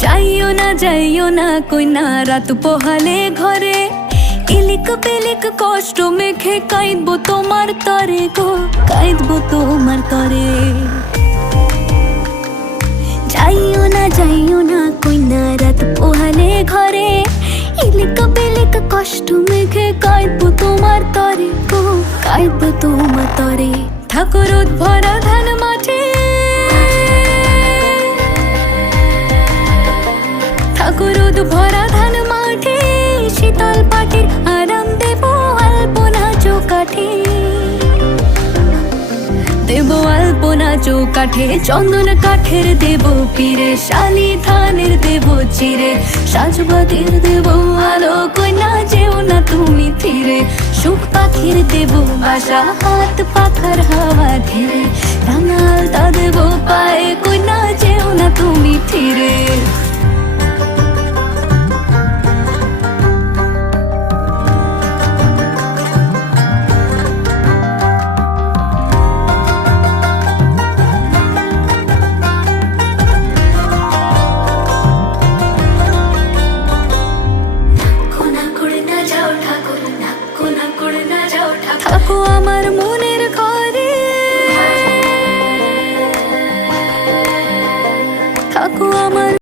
যাইও না কইনা রাত পোহালে ঘরে, ইলিক পিলিক কষ্ট মেখে কাঁদবো তোমার তরে গো, কাঁদবো তোমার তরে। যাইও না কইনা রাত পোহালে ঘরে, ইলিক পিলিক কষ্ট মেখে কাঁদবো তোমার তরে গো, কাঁদবো তোমার তরে। ঠাকুর ভরা ধান মাঠে, ঠাকুর ভরা ধান মাঠে, শীতল পাটির আরাম দেব আলপনা চৌকাঠে, দেব আলপনা চৌকাঠে। চন্দন কাঠের দেব পীরে, শালি ধানের দেব চিরে, সাজবাতির দেব আলো কইনা যেও না তুমি ফিরে। সুখ পাখির দেব বাসা, হাত পাখার হাওয়া ধীরে, রাঙালতা দেব পায়ে কইনা যেও না তুমি ফিরে। থাকো আমার মনের ঘরে, থাকো আমার